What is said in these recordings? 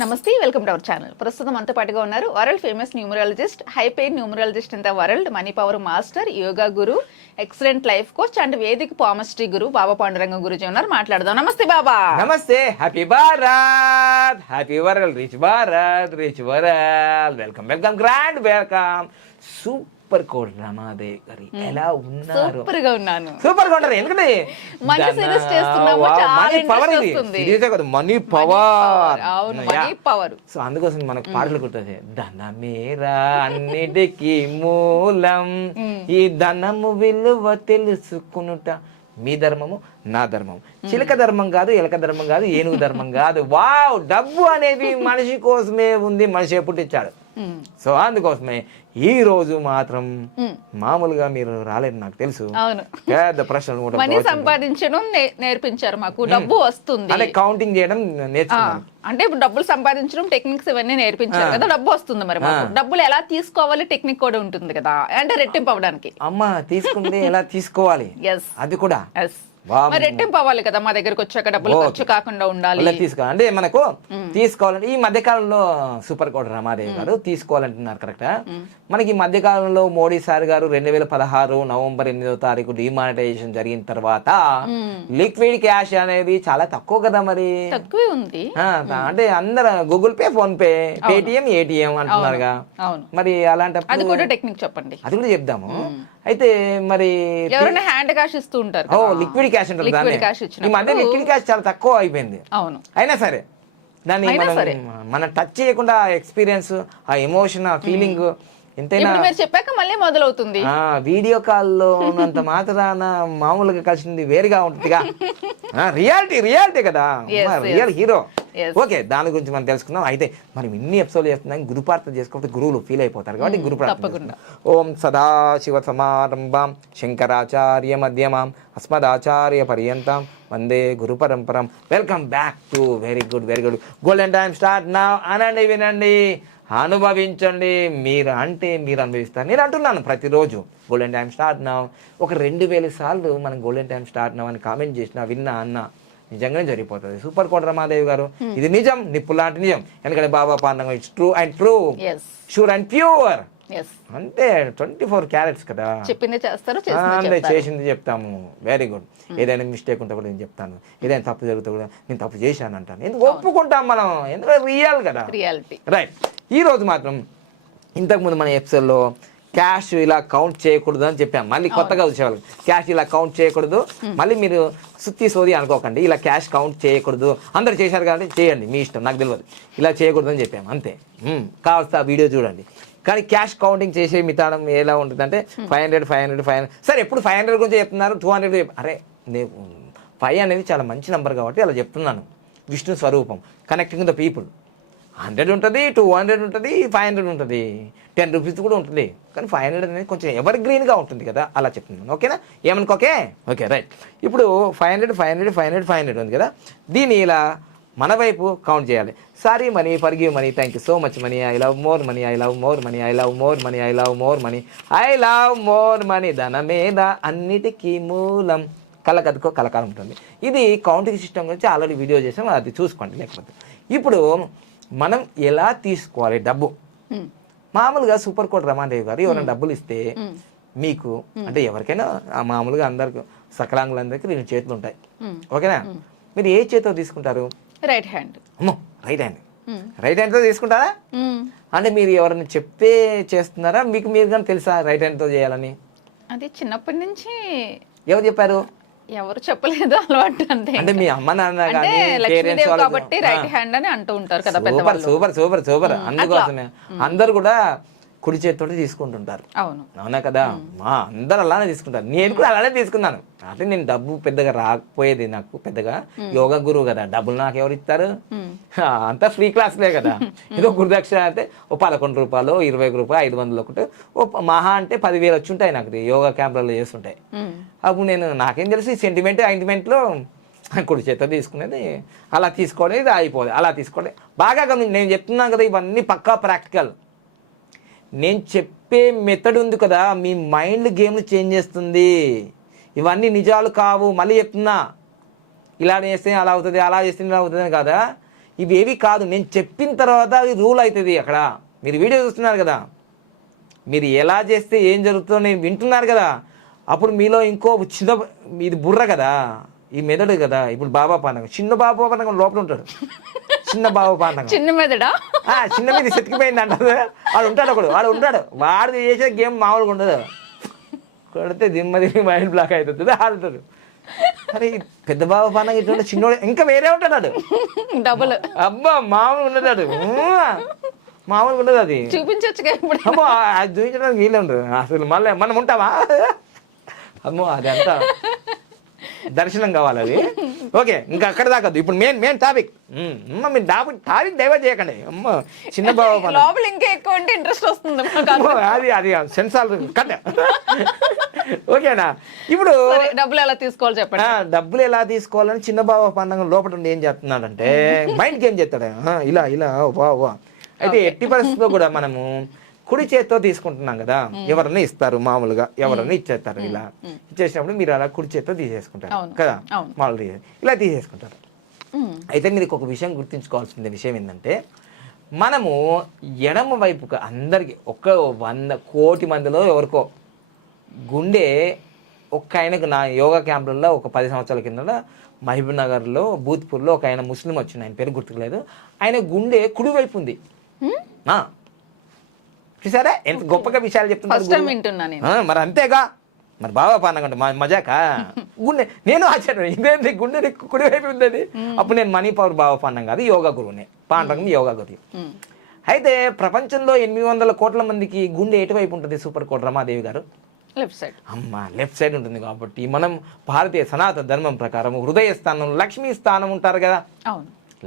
నమస్తే welcome to our channel. ప్రస్తుతం మనతో పాటుగా ఉన్నారు world famous numerologist high paid numerologist in the world money power master yoga guru excellent life coach and Vedic palmistry guru బాబా పాండురంగ గురుజీ ఉన్నారు. మాట్లాడదాం. నమస్తే బాబా. నమస్తే. Happy Bharat happy world rich Bharat rich world welcome welcome grand welcome super code Ramadev గారి ఎలా ఉన్నారు? సూపర్గా ఉన్నాను. సూపర్గా ఉంటారు ఎందుకంటే మంచి series చేస్తున్నాము, మనీ పవర్ ఇది. సీరియస్ కదా మనీ పవర్. అవును, money power. సో అందుకోసం మనకు పాటలు గుర్తుంది ధనమేరా అన్నిటికీ మూలం. ఈ ధనము విలువ తెలుసుకునుట. మీ ధర్మము నా ధర్మం చిలక ధర్మం కాదు ఎలక ధర్మం కాదు ఏనుగు ధర్మం కాదు. వావ్ డబ్బు అనేది మనిషి కోసమే ఉంది. మనిషి పుట్టించాడు. సో అందుకోసమే ఈ రోజు మాత్రం మామూలుగా మీరు రాలేదు నాకు తెలుసు. పెద్ద ప్రశ్నలు మనీ. సంపాదించడం నేర్పించారు మాకు. డబ్బు వస్తుంది. అంటే కౌంటింగ్ చేయడం నేర్చుకున్నాను అంటే ఇప్పుడు డబ్బులు సంపాదించడం టెక్నిక్స్ ఇవన్నీ నేర్పించారు కదా డబ్బు వస్తుంది మరి డబ్బులు ఎలా తీసుకోవాలి టెక్నిక్ కూడా ఉంటుంది కదా. అంటే రెట్టింపు అవ్వడానికి. అమ్మ తీసుకుంటే ఎలా తీసుకోవాలి? అది కూడా. మరి రెట్టింపు అవ్వాలి కదా మా దగ్గరకు వచ్చాక డబ్బులు. ఖర్చు కాకుండా ఉండాలి. తీసుకోవాలి. అంటే మనకు తీసుకోవాలంటే ఈ మధ్య కాలంలో సూపర్ కోట రమాదేవి గారు తీసుకోవాలంటున్నారు కరెక్ట్ మనకి ఈ మధ్య కాలంలో మోడీ సార్ గారు రెండు వేల పదహారు నవంబర్ ఎనిమిదో తారీఖు డిమానిటైజేషన్ జరిగిన తర్వాత లిక్విడ్ క్యాష్ అనేది చాలా తక్కువ కదా మరి. తక్కువే ఉంది. అంటే అందరు Google Pay PhonePe Paytm ATM అంటున్నారుగా అవును. మరి అలాంటప్పుడు అది కూడా టెక్నిక్ చెప్పండి. అది కూడా చెప్దాము. అయితే మరి ఎవరైనా హ్యాండ్ క్యాష్ ఇస్తూ ఉంటారు ఓ. లిక్విడ్ క్యాష్ ఉంటుంది లిక్విడ్ క్యాష్ ఈ మధ్య లిక్విడ్ క్యాష్ చాలా తక్కువ అయిపోయింది. అవును. అయినా సరే దాన్ని. మనం టచ్ చేయకుండా ఎక్స్పీరియన్స్ ఆ ఎమోషన్ ఆ ఫీలింగ్ మీరు చెప్పాక మళ్ళీ మొదలవుతుంది. ఆ వీడియో కాల్లో ఉన్నంత మాత్రాన మామూలుగా కలిసింది వేరుగా ఉంటుందిగా. రియాలిటీ రియాలిటీ కదా. Real hero. ఓకే దాని గురించి మనం తెలుసుకుందాం. అయితే మనం ఇన్ని ఎపిసోడ్ చేస్తున్నాం గురు ప్రార్థన చేసుకోకపోతే గురువులు ఫీల్ అయిపోతారు కాబట్టి గురు ప్రార్థన. ఓం సదాశివ సమారంభాం శంకరాచార్య మధ్యమాం అస్మదాచార్య పర్యంతం వందే గురు పరంపరం. Welcome back to very good very good golden time start నా అనండి వినండి. అనుభవించండి. మీరు అంటే మీరు అనుభవిస్తారు. నేను అంటున్నాను ప్రతిరోజు. గోల్డెన్ టైం స్టార్ట్ నా ఒక రెండు వేల సార్లు మనం గోల్డెన్ టైం స్టార్ట్ నా అని కామెంట్ చేసినా విన్నా అన్న నిజంగానే జరిగిపోతుంది. సూపర్ కోట రమాదేవి గారు ఇది నిజం నిప్పు లాంటి నిజం. ఎందుకంటే బాబా పాండంగా it's true and true sure and pure అంటే ట్వంటీ ఫోర్ క్యారెట్స్ కదా. చెప్పింది చేస్తారు చేసింది అంటే చెప్తారు. చేసింది చెప్తాము. వెరీ గుడ్ ఏదైనా మిస్టేక్ ఉంటే కూడా నేను చెప్తాను. ఏదైనా తప్పు జరుగుతా కూడా నేను తప్పు చేశాను అంటాను. ఎందుకు ఒప్పుకుంటాం మనం? ఎందుకంటే రియల్ కదా. రియాలిటీ రైట్ ఈ రోజు మాత్రం ఇంతకుముందు మన ఎపిసోడ్లో క్యాష్ ఇలా కౌంట్ చేయకూడదు అని చెప్పాం. మళ్ళీ కొత్తగా వచ్చేవాళ్ళు క్యాష్ ఇలా కౌంట్ చేయకూడదు. మళ్ళీ మీరు సుత్తి సోది అనుకోకండి. ఇలా క్యాష్ కౌంట్ చేయకూడదు. అందరు చేశారు కాబట్టి చేయండి. మీ ఇష్టం నాకు తెలియదు. ఇలా చేయకూడదు అని చెప్పాము అంతే. కావలసిన ఆ వీడియో చూడండి. కానీ క్యాష్ కౌంటింగ్ చేసే మితాడం ఎలా ఉంటుందంటే five hundred five hundred five hundred సరే ఎప్పుడు ఫైవ్ హండ్రెడ్ గురించి చెప్తున్నారు? టూ హండ్రెడ్ అరే నేను ఫైవ్ అనేది చాలా మంచి నెంబర్ కాబట్టి అలా చెప్తున్నాను. విష్ణు స్వరూపం. కనెక్టింగ్ ద పీపుల్ హండ్రెడ్ ఉంటుంది టూ హండ్రెడ్ ఉంటుంది ఫైవ్ హండ్రెడ్ ఉంటుంది. టెన్ రూపీస్ కూడా ఉంటుంది. కానీ ఫైవ్ హండ్రెడ్ అనేది కొంచెం ఎవర్ గ్రీన్గా ఉంటుంది కదా అలా చెప్తున్నాను. ఓకేనా? ఏమనుకోకే ఓకే? రైట్. ఇప్పుడు five hundred five hundred five hundred five hundred ఉంది కదా. దీన్ని ఇలా మన వైపు కౌంట్ చేయాలి. Sorry money forgive money thank you so much money. I love more money I love more money I love more money I love more money I love more money. ధనమేద అన్నిటికీ మూలం. కలకత్తుకో కలకాలం ఉంటుంది. ఇది కౌంటింగ్ సిస్టమ్ గురించి already video చేసాం అది చూసుకోండి లేకపోతే. ఇప్పుడు మనం ఎలా తీసుకోవాలి డబ్బు? మామూలుగా సూపర్ కోట్ రమాదేవి గారు ఎవరైనా డబ్బులు ఇస్తే మీకు అంటే ఎవరికైనా మామూలుగా అందరికి సకలాంగులందరికీ రెండు చేతులు ఉంటాయి. ఓకేనా? మీరు ఏ చేతితో తీసుకుంటారు? Right hand. అమ్మో రైట్ హ్యాండ్. రైట్ హ్యాండ్తో తీసుకుంటారా? అంటే మీరు ఎవరైనా చెప్తే చేస్తున్నారా? మీకు మీరు కానీ తెలుసా రైట్ హ్యాండ్తో చేయాలని? అది చిన్నప్పటి నుంచి ఎవరు చెప్పారు? ఎవరు చెప్పలేదు అలవాటు అంతే అంటే మీ అమ్మ నాన్న అంటే లక్ష్మీదేవి కాబట్టి రైట్ హ్యాండ్ అని అంటూ ఉంటారు కదా సూపర్ పెద్దవాళ్ళు. Super super super. అందుకోసమే. అందరు కూడా కుడి చేతితోటి తీసుకుంటుంటారు. అవును. కదా? మా అందరు అలానే తీసుకుంటారు. నేను కూడా అలానే తీసుకున్నాను. అంటే నేను డబ్బు పెద్దగా రాకపోయేది నాకు పెద్దగా యోగా గురువు కదా. డబ్బులు నాకు ఎవరు ఇస్తారు? అంతా ఫ్రీ క్లాస్లే కదా. ఏదో గురుదక్ష అంటే ఓ పదకొండు రూపాయలు ఇరవై రూపాయలు ఐదు వందలు ఒకటి. ఓ మహా అంటే పదివేలు వచ్చి ఉంటాయి నాకు. యోగా క్యాంపులలో చేస్తుంటాయి. అప్పుడు నేను నాకేం తెలుసు ఈ సెంటిమెంట్ ఆయింట్మెంట్లో కుడి చేత తీసుకునేది అలా తీసుకోవడం ఇది అయిపోదు. అలా తీసుకోవడం. బాగా నేను చెప్తున్నాను కదా ఇవన్నీ పక్కా ప్రాక్టికల్. నేను చెప్పే మెథడ్ ఉంది కదా మీ మైండ్ గేమ్ని చేంజ్ చేస్తుంది. ఇవన్నీ నిజాలు కావు మళ్ళీ చెప్తున్నా. ఇలా చేస్తే అలా అవుతుంది అలా చేస్తే ఇలా అవుతుంది కదా? ఇవేవి కాదు నేను చెప్పిన తర్వాత అది రూల్ అవుతుంది అక్కడ. మీరు వీడియో చూస్తున్నారు కదా. మీరు ఎలా చేస్తే ఏం జరుగుతుందో నేను వింటున్నారు కదా. అప్పుడు మీలో ఇంకో చిన్న ఇది బుర్ర కదా. ఈ మెదడు కదా ఇప్పుడు బాబా పానకం. చిన్న బాబా పానకం లోపల ఉంటాడు. చిన్న బాబా పానకం చిన్న మెదడా? ఆ, చిన్న మీద సెతికిపోయింది అంటారు వాడు ఉంటాడు ఒకడు వాడు ఉంటాడు. వాడు చేసే గేమ్ మామూలుగా ఉండదు. కొడితే దిమ్మ దిమ్మ మైండ్ బ్లాక్ అవుతుంది ఆడుతాడు. అరే పెద్ద బాబా పానకం ఇటువంటి చిన్నోడు ఇంకా వేరే ఉంటాడు. డబుల్ అబ్బా మామూలుగా ఉండదు వాడు. ఊ, మామూలుగా ఉండదు అది. ఇప్పుడు. అమ్మో అది చూపించడానికి వీలే ఉండదు. అసలు మళ్ళీ మనం ఉంటామా? అమ్మో అది అంతా దర్శనం కావాలి అది. ఓకే ఇంకా అక్కడ దాకా. ఇప్పుడు మెయిన్ మెయిన్ టాపిక్ అమ్మ మీరు టాపిక్ టాపిక్ డైవర్ట్ చేయకండి. అమ్మ చిన్న బాబా లోపల ఇంకా ఎక్కువ అంటే ఇంట్రెస్ట్ వస్తుంది అది అది సెన్సార్ కట్ ఓకేనా ఇప్పుడు డబ్బులు ఎలా తీసుకోవాలి చెప్పండి. డబ్బులు ఎలా తీసుకోవాలని చిన్న బాబా పండుగ లోపల ఉండి ఏం చేస్తున్నాడంటే మైండ్ గేమ్ చేస్తాడు. ఇలా ఇలా వా వా. అయితే ఎట్టి పరిస్థితుల్లో కూడా మనము కుడి చేత్తో తీసుకుంటున్నాం కదా ఎవరన్నా ఇస్తారు మామూలుగా ఎవరన్నా ఇచ్చేస్తారు ఇలా ఇచ్చేసినప్పుడు మీరు అలా కుడి చేత్తో తీసేసుకుంటారు. కదా. మామూలు ఇలా తీసేసుకుంటారు. అయితే మీరు ఒక విషయం గుర్తుంచుకోవాల్సిన విషయం ఏంటంటే మనము ఎడమ వైపుగా అందరికి ఒక్క వంద కోటి మందిలో ఎవరికో గుండె ఒక్క ఆయనకు నా యోగా క్యాంపులలో ఒక పది సంవత్సరాల కింద మహబూబ్ నగర్లో భూత్పూర్లో ఒక ఆయన ముస్లిం వచ్చింది ఆయన పేరు గుర్తుకులేదు ఆయన గుండె కుడివైపు ఉంది. చూసారా? ఎంత గొప్పగా విషయాలు చెప్తున్నారు మరి అంతేగా? మరి బాబా పానకంటే మా మజాకా? గుండె నేను ఆశ్చర్యం ఇదేంటి గుండె కుడివైపు ఉందని అప్పుడు నేను మనీ పవర్ బాబా పాండం కాదు యోగా గురువునే. పాండరం యోగా గురువు. అయితే ప్రపంచంలో ఎనిమిది వందల కోట్ల మందికి గుండె ఎటువైపు ఉంటుంది? సూపర్ కోట్ రమాదేవి గారు? Left side. అమ్మ లెఫ్ట్ సైడ్ ఉంటుంది కాబట్టి మనం భారతీయ సనాతన ధర్మం ప్రకారం హృదయ స్థానం లక్ష్మీ స్థానం ఉంటారు కదా?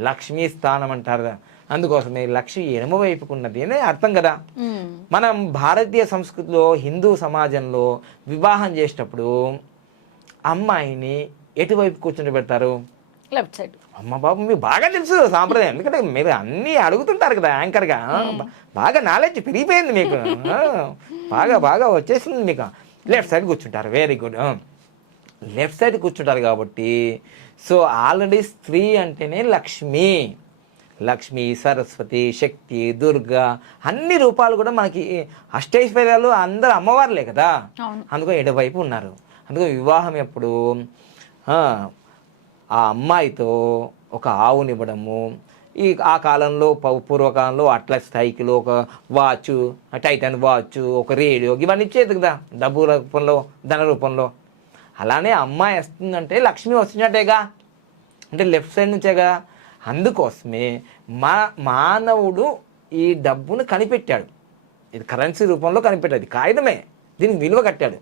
లక్ష్మీ స్థానం అంటారు కదా? అందుకోసమే లక్ష్మి ఎడమ వైపుకు ఉన్నది అని అర్థం కదా. మనం భారతీయ సంస్కృతిలో హిందూ సమాజంలో వివాహం చేసేటప్పుడు అమ్మాయిని ఎటువైపు కూర్చొని పెడతారు? Left side. అమ్మ బాబు మీకు బాగా తెలుసు సాంప్రదాయం. ఎందుకంటే మీరు అన్నీ అడుగుతుంటారు కదా యాంకర్గా. బాగా నాలెడ్జ్ పెరిగిపోయింది మీకు. బాగా బాగా వచ్చేసింది మీకు. లెఫ్ట్ సైడ్ కూర్చుంటారు. వెరీ గుడ్ లెఫ్ట్ సైడ్ కూర్చుంటారు కాబట్టి సో ఆల్రెడీ స్త్రీ అంటేనే లక్ష్మి. లక్ష్మి సరస్వతి శక్తి దుర్గా అన్ని రూపాలు కూడా మనకి అష్టైశ్వర్యాలు అందరు అమ్మవార్లే కదా. అందుకో ఎడవైపు ఉన్నారు. అందుకో వివాహం ఎప్పుడు? ఆ, అమ్మాయితో ఒక ఆవునివ్వడము ఈ ఆ కాలంలో పూర్వకాలంలో అట్లస్ సైకిల్ ఒక వాచ్ టైటన్ వాచ్ ఒక రేడియో ఇవన్నీ ఇచ్చేది కదా. డబ్బు రూపంలో ధన రూపంలో. అలానే అమ్మాయి వస్తుందంటే లక్ష్మి వస్తున్నట్టేగా. అంటే లెఫ్ట్ సైడ్ నుంచేగా. అందుకోసమే మా మానవుడు ఈ డబ్బును కనిపెట్టాడు. ఇది కరెన్సీ రూపంలో కనిపెట్టాడు. కాగితమే. దీనికి విలువ కట్టాడు.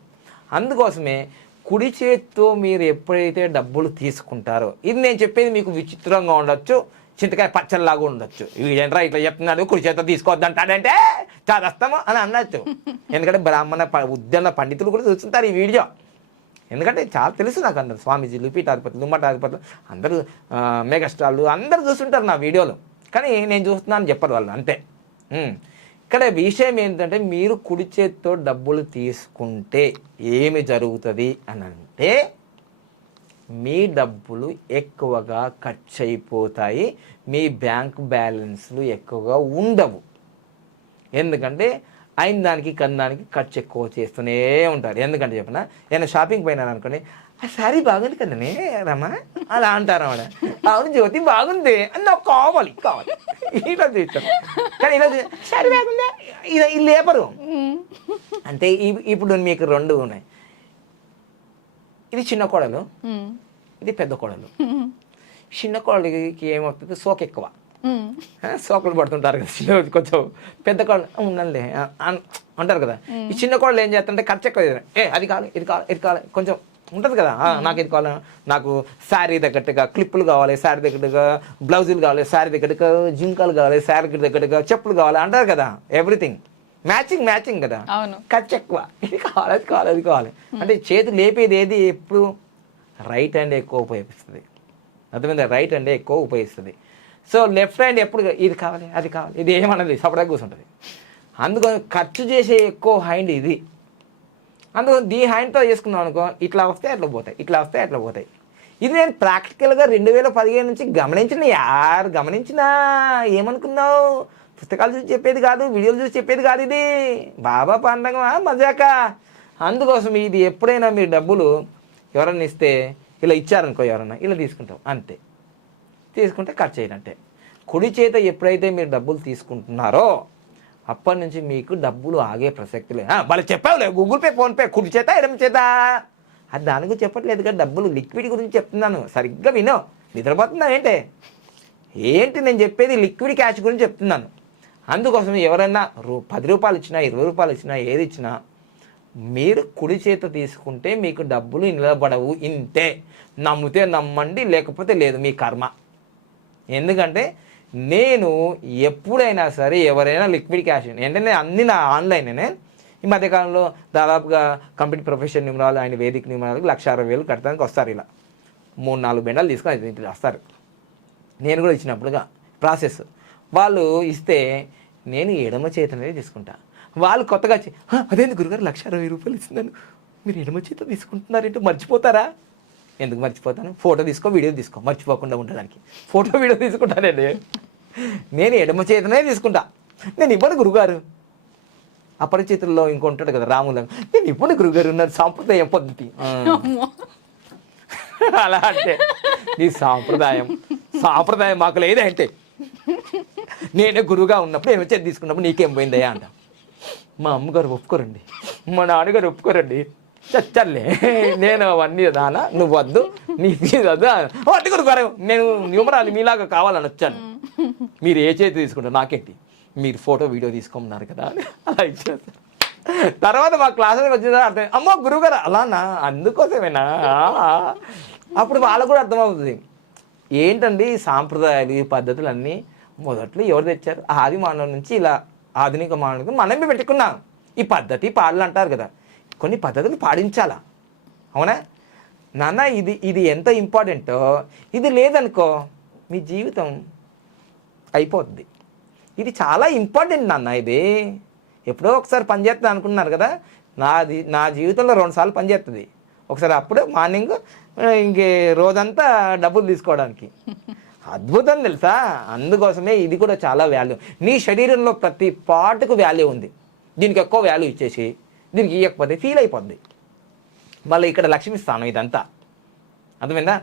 అందుకోసమే కుడి చేత్తో మీరు ఎప్పుడైతే డబ్బులు తీసుకుంటారో ఇది నేను చెప్పేది మీకు విచిత్రంగా ఉండొచ్చు చింతకాయ పచ్చళ్ళలాగా ఉండొచ్చు. వీడేంట్రా ఇట్లా చెప్తున్నాడు? కుడి చేత్తో తీసుకోవద్దంటాడంటే చాదస్తాము అని అనొచ్చు. ఎందుకంటే బ్రాహ్మణ ఉద్యాన పండితులు కూడా చూస్తుంటారు ఈ వీడియో. ఎందుకంటే చాలా తెలుసు నాకు అందరు. స్వామీజీలు పీఠాధిపతులు మఠాధిపతులు అందరూ మెగాస్టార్లు అందరూ చూస్తుంటారు నా వీడియోలు. కానీ నేను చూస్తున్నాను చెప్పరు వాళ్ళు అంతే. ఇక్కడ విషయం ఏంటంటే మీరు కుడి చేత్తో డబ్బులు తీసుకుంటే ఏమి జరుగుతుంది అని అంటే మీ డబ్బులు ఎక్కువగా ఖర్చు అయిపోతాయి మీ బ్యాంక్ బ్యాలెన్స్లు ఎక్కువగా ఉండవు. ఎందుకంటే అయిన దానికి కందానికి ఖర్చు ఎక్కువ చేస్తూనే ఉంటారు. ఎందుకంటే చెప్పిన నేను షాపింగ్ పోయినాను అనుకోండి ఆ శారీ బాగుంది కదనే రమా అలా అంటారు ఆవిడ. అవును జ్యోతి బాగుంది. అని నాకు కావాలి కావాలి. ఇలా చూస్తాను కానీ ఇలా శారీ బాగుందా? ఇలా ఈ లేపరు. అంటే ఇప్పుడు మీకు రెండు ఉన్నాయి. ఇది చిన్న కోడలు. ఇది పెద్ద కోడలు. చిన్న కోడలికి ఏమవుతుంది? సోక ఎక్కువ సోకులు పడుతుంటారు కదా. చిన్న కొంచెం పెద్ద కోళ్ళు ఉండండి అన్- అంటారు కదా. ఈ చిన్న కోళ్ళు ఏం చేస్తుంటే ఖర్చు ఎక్కువ. ఏ అది కావాలి ఇది కావాలి ఇది కావాలి. కొంచెం ఉంటుంది కదా. నాకు ఇది కావాలి నాకు శారీ తగ్గట్టుగా క్లిప్పులు కావాలి శారీ తగ్గట్టుగా బ్లౌజులు కావాలి శారీ తగ్గట్టుగా జింకాలు కావాలి శారీ తగ్గట్టుగా చెప్పులు కావాలి అంటారు కదా. ఎవ్రీథింగ్ మ్యాచింగ్ మ్యాచింగ్ కదా. అవును. ఖర్చు ఎక్కువ ఇది కావాలి అది కావాలి అది కావాలి. అంటే చేతి లేపేది ఏది ఎప్పుడు? రైట్ హ్యాండ్ ఎక్కువ ఉపయోగిస్తుంది. అర్థమైందా? రైట్ హ్యాండ్ ఎక్కువ ఉపయోగిస్తుంది. సో లెఫ్ట్ హ్యాండ్ ఎప్పుడు ఇది కావాలి అది కావాలి. ఇది ఏమన్నది సపరేట్గా కూర్చుంటుంది. అందుకని ఖర్చు చేసే ఎక్కువ హ్యాండ్ ఇది. అందుకని దీ హ్యాండ్తో చేసుకున్నాం అనుకో ఇట్లా వస్తే అట్లా పోతాయి ఇట్లా వస్తే అట్లా పోతాయి. ఇది నేను ప్రాక్టికల్గా రెండు వేల పదిహేను నుంచి గమనించిన యారు గమనించిన ఏమనుకున్నావు? పుస్తకాలు చూసి చెప్పేది కాదు వీడియోలు చూసి చెప్పేది కాదు ఇది. బాబా పండగమా మజాక. అందుకోసం ఇది ఎప్పుడైనా మీరు డబ్బులు ఎవరన్నా ఇస్తే ఇలా ఇచ్చారనుకో ఎవరన్నా ఇలా తీసుకుంటాం అంతే. తీసుకుంటే ఖర్చు అయినట్టే కుడి చేత ఎప్పుడైతే మీరు డబ్బులు తీసుకుంటున్నారో అప్పటి నుంచి మీకు డబ్బులు ఆగే ప్రసక్తి లేదు. వాళ్ళు చెప్పావులే గూగుల్ పే ఫోన్పే కుడి చేత ఎడమ చేత. అది దాని గురించి చెప్పట్లేదు కదా డబ్బులు లిక్విడ్ గురించి చెప్తున్నాను. సరిగ్గా వినో. నిద్రపోతున్నా ఏంటి? ఏంటి నేను చెప్పేది లిక్విడ్ క్యాష్ గురించి చెప్తున్నాను. అందుకోసం ఎవరైనా రూ పది రూపాయలు ఇచ్చినా ఇరవై రూపాయలు ఇచ్చినా ఏది ఇచ్చినా మీరు కుడి చేత తీసుకుంటే మీకు డబ్బులు నిలబడవు ఇంతే. నమ్మితే నమ్మండి లేకపోతే లేదు మీ కర్మ. ఎందుకంటే నేను ఎప్పుడైనా సరే ఎవరైనా లిక్విడ్ క్యాష్ ఏంటంటే అన్ని నా ఆన్లైన్ ఈ మధ్యకాలంలో దాదాపుగా కంప్లీట్ ప్రొఫెషన్ నిమరాలు ఆయన వేదిక నిమరాలకు లక్ష అరవై వేలు కట్టడానికి వస్తారు ఇలా. మూడు నాలుగు బెండాలు తీసుకొని ఇంటికి వస్తారు. నేను కూడా ఇచ్చినప్పుడుగా ప్రాసెస్. వాళ్ళు ఇస్తే నేను ఎడమ చేతి అనేది తీసుకుంటా. వాళ్ళు కొత్తగా అదేంది గురుగారు లక్ష అరవై రూపాయలు ఇస్తున్నాను మీరు ఎడమ చేత తీసుకుంటున్నారేంటో మర్చిపోతారా? ఎందుకు మర్చిపోతాను? ఫోటో తీసుకో వీడియో తీసుకో. మర్చిపోకుండా ఉండడానికి ఫోటో వీడియో తీసుకుంటానండి. నేను ఎడమ చేతనే తీసుకుంటా. నేను ఇవ్వను గురుగారు. అపరిచితుల్లో ఇంకొంటాడు కదా రాముల నేను ఇవ్వను గురుగారు ఉన్నారు సాంప్రదాయం పద్ధతి. అలా అంటే నీ సాంప్రదాయం. సాంప్రదాయం మాకు లేదంటే నేనే గురువుగా ఉన్నప్పుడు ఏమి వచ్చేది తీసుకున్నప్పుడు నీకేం పోయిందయ్యా అంట. మా అమ్మగారు ఒప్పుకోరండి. మా నాన్నగారు ఒప్పుకోరండి. చచ్చర్లే నేను అవన్నీ దానా నువ్వు వద్దు. నీ ఫీజు వద్దు? వద్దు నేను నిమరాలు మీలాగా కావాలని వచ్చాను. మీరు ఏ చేతి తీసుకుంటారు? నాకేంటి? మీరు ఫోటో వీడియో తీసుకోమన్నారు కదా అలా ఇచ్చారు తర్వాత మా క్లాసులకు వచ్చిన అర్థం అమ్మో గురువుగారు అలానా అందుకోసమేనా? అప్పుడు వాళ్ళకు కూడా అర్థమవుతుంది. ఏంటండి సాంప్రదాయాలు ఈ పద్ధతులు అన్నీ మొదట్లో ఎవరు తెచ్చారు? ఆది మానవుల నుంచి ఇలా ఆధునిక మానవులకు మనమే పెట్టుకున్నాం. ఈ పద్ధతి పాటలు అంటారు కదా. కొన్ని పద్ధతులు పాటించాలా? అవునా? నాన్న ఇది ఇది ఎంత ఇంపార్టెంటో ఇది లేదనుకో మీ జీవితం అయిపోద్ది. ఇది చాలా ఇంపార్టెంట్ నాన్న ఇది. ఎప్పుడో ఒకసారి పనిచేస్తుంది అనుకున్నారు కదా? నాది నా జీవితంలో రెండు సార్లు పనిచేస్తుంది ఒకసారి అప్పుడు మార్నింగ్ ఇంకే రోజంతా డబ్బులు తీసుకోవడానికి. అద్భుతం తెలుసా? అందుకోసమే ఇది కూడా చాలా వాల్యూ నీ శరీరంలో ప్రతి పార్ట్కు వాల్యూ ఉంది. దీనికి ఎక్కువ వాల్యూ ఇచ్చేసి. దీనికి ఇవ్వకపోతే ఫీల్ అయిపోద్ది. మళ్ళీ ఇక్కడ లక్ష్మి స్థానం ఇదంతా. అర్థమైందా?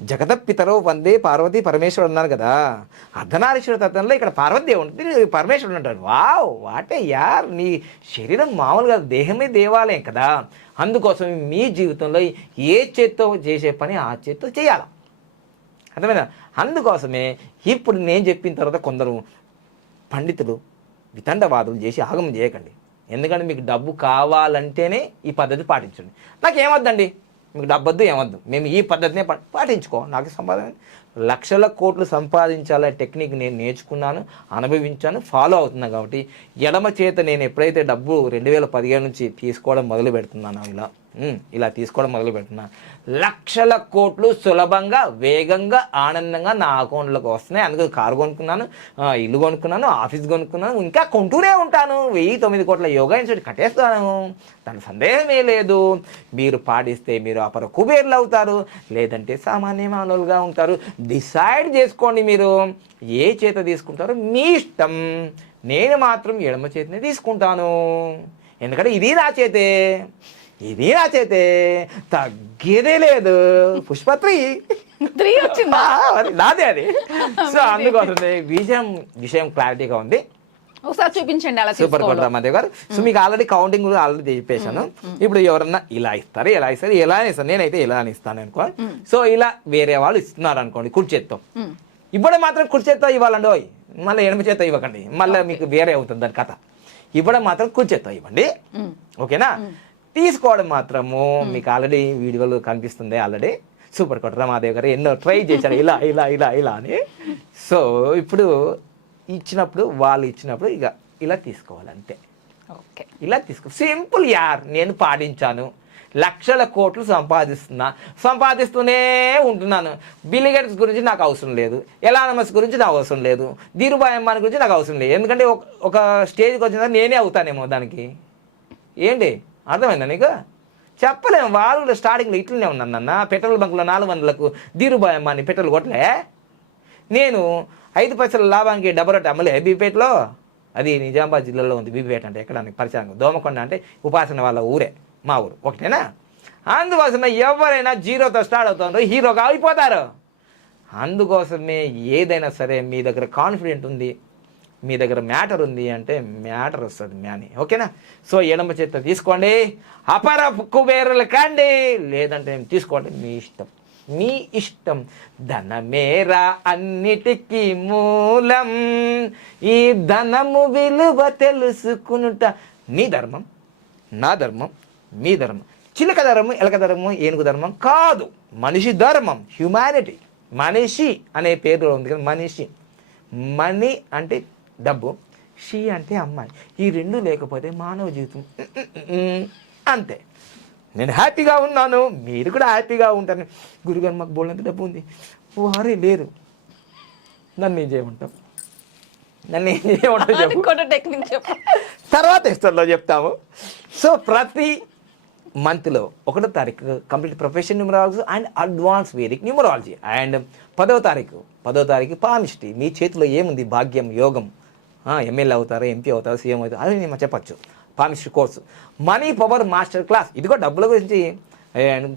జగత పితరో వందే పార్వతి పరమేశ్వరుడు అన్నారు కదా. అర్ధనారీశ్వర తత్వంలో ఇక్కడ పార్వతి ఉంటుంది పరమేశ్వరుడు ఉంటాడు వావ్ వాటే యార్ నీ శరీరం మామూలుగా దేహమే దేవాలయం కదా. అందుకోసం మీ జీవితంలో ఏ చేత్తో చేసే పని ఆ చేత్తో చేయాలి? అర్థమైందా? అందుకోసమే ఇప్పుడు నేను చెప్పిన తర్వాత కొందరు పండితులు వితండవాదులు చేసి ఆగమం చేయకండి. ఎందుకంటే మీకు డబ్బు కావాలంటేనే ఈ పద్ధతి పాటించండి. నాకు ఏమొద్దండి మీకు డబ్బొద్దు ఏమద్దు. ఏమొద్దు మేము ఈ పద్ధతినే పాటించుకో. నాకు సంపాదన లక్షల కోట్లు సంపాదించాలనే టెక్నిక్ నేను నేర్చుకున్నాను అనుభవించాను ఫాలో అవుతున్నాను కాబట్టి ఎడమ చేత నేను ఎప్పుడైతే డబ్బు రెండు వేల పదిహేను నుంచి తీసుకోవడం మొదలు పెడుతున్నానో ఇలా ఇలా తీసుకోవడం మొదలు పెట్టిన లక్షల కోట్లు సులభంగా వేగంగా ఆనందంగా నా అకౌంట్లోకి వస్తున్నాయి. అందుకే కారు కొనుక్కున్నాను ఇల్లు కొనుక్కున్నాను ఆఫీస్ కొనుక్కున్నాను ఇంకా కొంటూనే ఉంటాను. వెయ్యి తొమ్మిది కోట్ల యోగా ఇన్స్టిట్యూట్ కట్టేస్తాను. దాని సందేహమే లేదు. మీరు పాటిస్తే మీరు అపర కుబేర్లు అవుతారు. లేదంటే సామాన్య మానవులుగా ఉంటారు. డిసైడ్ చేసుకోండి మీరు. ఏ చేత తీసుకుంటారో మీ ఇష్టం. నేను మాత్రం ఎడమ చేతిని తీసుకుంటాను. ఎందుకంటే ఇది నా చేతే. ఇది నా చేతే తగ్గేదే లేదు. పుష్పత్రి. త్రీ వచ్చిందా? ఆ, అది నాదే అది. సో అందుకోసమే విషయం విషయం క్లారిటీగా ఉంది. ఒకసారి చూపించండి అలా సూపర్ కొట్ట రామాదేవ్ గారు. సో మీకు ఆల్రెడీ కౌంటింగ్ కూడా ఆల్రెడీ చెప్పేశాను. ఇప్పుడు ఎవరన్నా ఇలా ఇస్తారు ఎలా ఇస్తారు ఎలా ఇస్తారు నేనైతే ఇలా అని ఇస్తాను అనుకో. సో ఇలా వేరే వాళ్ళు ఇస్తున్నారు అనుకోండి కుడి చేత్తో. ఉమ్. ఇవ్వడం మాత్రం కుడి చేత్తో ఇవ్వాలండి ఓయ్. మళ్ళీ ఎడమ చేత్తో ఇవ్వకండి. మళ్ళీ మీకు వేరే అవుతుంది దాని కథ. ఇవ్వడం మాత్రం కుడి చేత్తో ఇవ్వండి. ఓకేనా? తీసుకోవడం మాత్రము మీకు ఆల్రెడీ వీడియోలు కనిపిస్తుంది ఆల్రెడీ సూపర్ కొట్ట రామాదేవ్ గారు ఎన్నో ట్రై చేశారు. ఇలా ఇలా ఇలా ఇలా అని. సో ఇప్పుడు ఇచ్చినప్పుడు వాళ్ళు ఇచ్చినప్పుడు ఇక ఇలా తీసుకోవాలి అంతే ఓకే ఇలా తీసుకో సింపుల్ యార్ నేను పాటించాను. లక్షల కోట్లు సంపాదిస్తున్నా సంపాదిస్తూనే ఉంటున్నాను. బిలిగేట్స్ గురించి నాకు అవసరం లేదు. ఎలానమస్ గురించి నాకు అవసరం లేదు. ధీరుభాయ్ అంబానీ గురించి నాకు అవసరం లేదు. ఎందుకంటే ఒక ఒక స్టేజ్కి వచ్చిన తర్వాత నేనే అవుతానేమో దానికి. ఏంటి? అర్థమైందా నీకు? చెప్పలేము వాళ్ళు స్టార్టింగ్లో ఇట్లనే ఉన్నాను అన్న పెట్రోల్ బంకులో నాలుగు వందలకు ధీరుబాయ్ అని పెట్రోల్ కొట్టలే? నేను ఐదు పైసల లాభానికి డబ్బు రొట్టె అమ్మలే బీపేటలో అది నిజామాబాద్ జిల్లాలో ఉంది బీపేట అంటే ఎక్కడ పరిచయం దోమకొండ అంటే ఉపాసన వాళ్ళ ఊరే మా ఊరు. ఒకటేనా అందుకోసమే ఎవరైనా జీరోతో స్టార్ట్ అవుతారో హీరోగా అయిపోతారు. అందుకోసమే ఏదైనా సరే మీ దగ్గర కాన్ఫిడెంట్ ఉంది. మీ దగ్గర మ్యాటర్ ఉంది అంటే మ్యాటర్ వస్తుంది మ్యాని. ఓకేనా? సో ఎడమ చేత తీసుకోండి. అపర కుబేరులు కండి. లేదంటే నేను తీసుకోండి? మీ ఇష్టం. మీ ఇష్టం ధనమేరా అన్నిటికీ మూలం. ఈ ధనము విలువ తెలుసుకునుట నీ ధర్మం నా ధర్మం మీ ధర్మం. చిలక ధర్మం ఎలక ధర్మం ఏనుగు ధర్మం కాదు. మనిషి ధర్మం హ్యుమానిటీ మనిషి అనే పేరు ఉంది కదా మనిషి. మనీ అంటే డబ్బు షీ అంటే అమ్మాయి. ఈ రెండు లేకపోతే మానవ జీవితం. అంతే. నేను హ్యాపీగా ఉన్నాను మీరు కూడా హ్యాపీగా ఉంటారు. గురుగారు మాకు బోల్డంత డబ్బు ఉంది. వారే లేరు. నన్ను ఏం చేయమంటాం నన్ను ఏం చేయమంటావు చెప్పు. ఇంకోటి టెక్నిక్ చెప్పు. తర్వాత ఎపిసోడ్లో చెప్తాము. సో ప్రతి మంత్లో ఒకటో తారీఖు complete profession numerology and advance Vedic numerology. And పదవ తారీఖు పదవ తారీఖు పామిస్ట్రీ మీ చేతిలో ఏముంది? భాగ్యం యోగం. ఎమ్మెల్యే అవుతారు ఎంపీ అవుతారు సీఎం అవుతారు అది నేను చెప్పచ్చు. Palmistry course money power master class ఇదిగో డబ్బుల గురించి.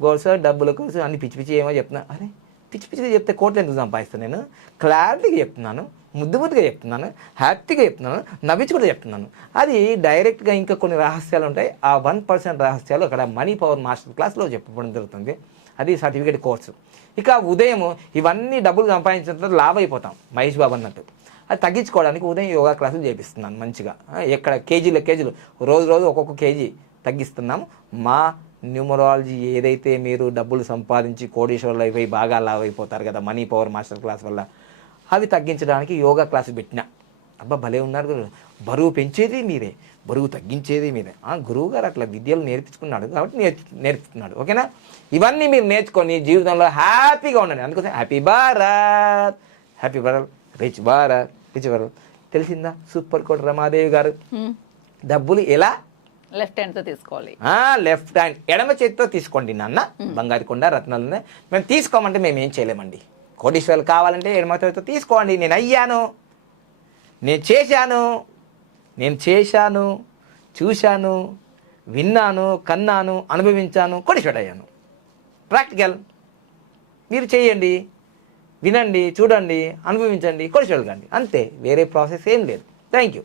కోర్సు డబ్బుల కోర్సు అన్ని పిచ్చి పిచ్చి ఏమో చెప్తున్నా. అరే పిచ్చి పిచ్చిగా చెప్తే కోట్లు ఎందుకు సంపాదిస్తాను నేను? క్లారిటీగా చెప్తున్నాను ముద్దు ముద్దుగా చెప్తున్నాను హ్యాపీగా చెప్తున్నాను నవ్వించి కూడా చెప్తున్నాను. అది డైరెక్ట్గా ఇంకా కొన్ని రహస్యాలు ఉంటాయి. ఆ వన్ పర్సెంట్ రహస్యాలు అక్కడ మనీ పవర్ మాస్టర్ క్లాస్లో చెప్పడం జరుగుతుంది. అది సర్టిఫికేట్ కోర్సు ఇక ఉదయం ఇవన్నీ డబ్బులు సంపాదించిన తర్వాత లాభ అయిపోతాం మహేష్ బాబు అన్నట్టు. అది తగ్గించుకోవడానికి ఉదయం యోగా క్లాసులు చేపిస్తున్నాను మంచిగా. ఎక్కడ కేజీల కేజీలు. రోజు రోజు ఒక్కొక్క కేజీ తగ్గిస్తున్నాము. మా న్యూమరాలజీ ఏదైతే మీరు డబ్బులు సంపాదించి కోడీశ్వరులు అయిపోయి బాగా లావ్ అయిపోతారు కదా మనీ పవర్ మాస్టర్ క్లాస్ వల్ల అవి తగ్గించడానికి యోగా క్లాస్ పెట్టిన. అబ్బా భలే ఉన్నారు బరువు పెంచేది మీరే. బరువు తగ్గించేది ఆ గురువు గారు అట్లా విద్యలు నేర్పించుకున్నాడు కాబట్టి నేర్చు నేర్పుతున్నాడు. ఓకేనా? ఇవన్నీ మీరు నేర్చుకొని జీవితంలో హ్యాపీగా ఉండండి. అందుకోసం happy Bharat! Happy Bharat! Rich Bharat! Rich Bharat! తెలిసిందా? సూపర్ కోట్ రమాదేవి గారు. డబ్బులు ఎలా? లెఫ్ట్ హ్యాండ్తో తీసుకోవాలి లెఫ్ట్ హ్యాండ్. ఎడమ చేతితో తీసుకోండి నాన్న. బంగారు కొండ రత్నాలు మేము తీసుకోమంటే మేము ఏం చేయలేమండి. కోటీశ్వర్లు కావాలంటే ఎడమ చేతితో తీసుకోండి. నేను అయ్యాను. నేను చేశాను. నేను చేశాను చూశాను విన్నాను కన్నాను అనుభవించాను కోటీశ్వరుడు అయ్యాను ప్రాక్టికల్. మీరు చేయండి వినండి చూడండి అనుభవించండి కోటీశ్వరులు కండి. అంతే వేరే ప్రాసెస్ ఏం లేదు. Thank you.